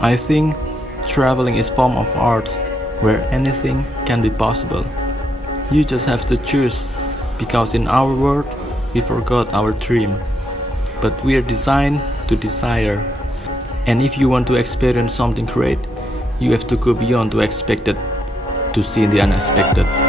I think traveling is form of art where anything can be possible. You just have to choose, because in our world we forgot our dream, but we are designed to desire. And if you want to experience something great, you have to go beyond the expected to see the unexpected.